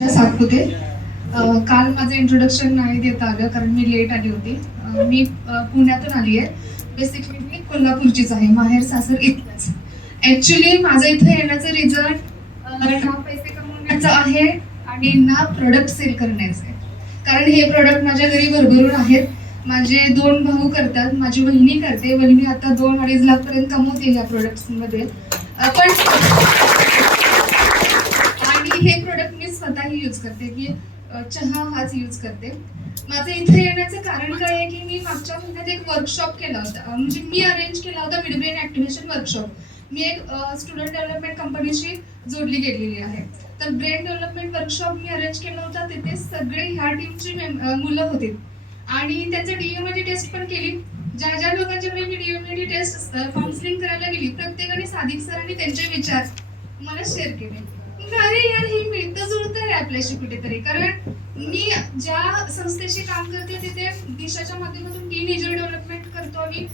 सातपुते काल माझं इंट्रोडक्शन नाही देता आलं कारण मी लेट आली होती. मी पुण्यातून आली आहे. बेसिकली मी कोल्हापूरचीच आहे माहेर सासर इथलंच ऍक्च्युली माझं इथे येण्याचं रिझल्ट ना पैसे कमवण्याचं आहे आणि ना प्रोडक्ट सेल करण्याचं आहे. कारण हे प्रोडक्ट माझ्या घरी भरभरून आहेत. माझे दोन भाऊ करतात माझी बहिणी करते. बहिणी आता दोन अडीच लाख पर्यंत कमवते या प्रोडक्ट्समध्ये पण आणि हे प्रोडक्ट स्वतःही यूज करते की चहा हाच यूज करते. माझं इथे येण्याचं कारण काय आहे की मी मागच्या महिन्यात एक वर्कशॉप केला होता. म्हणजे मी अरेंज केला होता मिडब्रेन ॲक्टिव्हेशन वर्कशॉप मी एक स्टुडंट डेव्हलपमेंट कंपनीशी जोडली गेलेली आहे. तर ब्रेन डेव्हलपमेंट वर्कशॉप मी अरेंज केला होता. तिथे सगळे ह्या टीमची मुलं होती. आणि त्यांचं डीएमआयडी टेस्ट पण केली. ज्या ज्या लोकांच्याकडे म्हणजे मी डीएमआयडी टेस्ट काउन्सिलिंग करायला गेली प्रत्येकाने साधिक सरांनी त्यांचे विचार मला शेअर केले. अरे यार हे मिळतं जुळतं आहे आपल्याशी कुठेतरी. कारण मी ज्या संस्थेशी काम करते तिथे दिशाच्या माध्यमातून टीनेजर डेव्हलपमेंट करतो आणि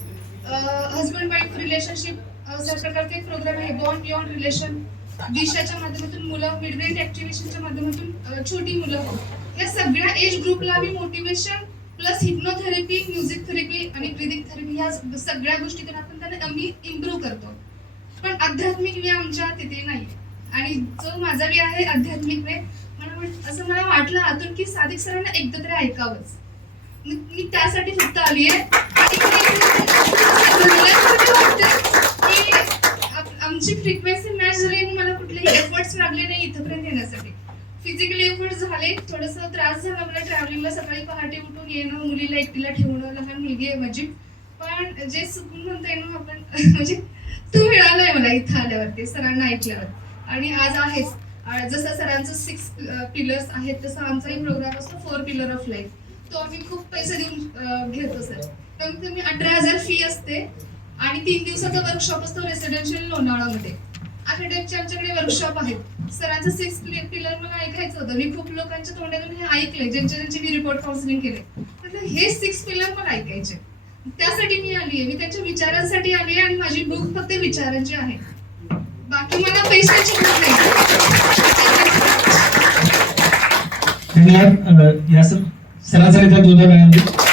हजबंड वाईफ रिलेशनशिप अशा प्रकारचे एक प्रोग्राम आहे बॉन्ड बियॉन्ड रिलेशन दिशाच्या माध्यमातून मुलं मिडवेट ऍक्टिव्हेशनच्या माध्यमातून छोटी मुलं. या सगळ्या एज ग्रुपला आम्ही motivation plus hypnotherapy music therapy आणि ब्रिदिंग थेरपी ह्या सगळ्या गोष्टीतून आपण त्यांना आम्ही इम्प्रूव्ह करतो. पण आध्यात्मिक वे आमच्या तिथे नाही जो माझा वे आहे आध्यात्मिक वे मला असं मला वाटलं आतून की साधिक सरांना एकदा तरी ऐकावंच. मी त्यासाठी फक्त आली आहे आमची फ्रिक्वेन्सी मॅच झाली आणि मला कुठलेही एफर्ट्स लागले नाही इथपर्यंत येण्यासाठी. फिजिकली एफर्ट झाले थोडस त्रास झाला मला ट्रॅव्हलिंगला सकाळी पहाटे उठून येणं मुलीला एकटीला ठेवणं लहान मुलगी आहे माझी. पण जे सुकून म्हणता येणं आपण म्हणजे तू मिळालाय मला इथं आल्यावरती सरांना ऐकल्यावर आणि आज आहेच. जसं सरांचं सिक्स पिलर्स आहेत तसं आमचाही प्रोग्राम असतो फोर पिलर ऑफ लाईफ तो आम्ही खूप पैसे देऊन घेतो सर. कमीत कमी अठरा हजार फी असते आणि तीन दिवसाचा वर्कशॉप असतो रेसिडेन्शियल लोणावळामध्ये अशा टाईपचे आमच्याकडे वर्कशॉप आहेत. सरांचं सिक्स पिलर मला ऐकायचं होतं. मी खूप लोकांच्या तोंडातून हे ऐकले ज्यांच्या ज्यांचे मी रिपोर्ट काउन्सिलिंग केले तर हे सिक्स पिलर मला ऐकायचे. त्यासाठी मी आली आहे मी त्यांच्या विचारांसाठी आली आहे आणि माझी बुक फक्त विचारांची आहे. तुम्हाला पैशाची धन्यवाद अ, या सर सरासरी त्या दोन वेळांनी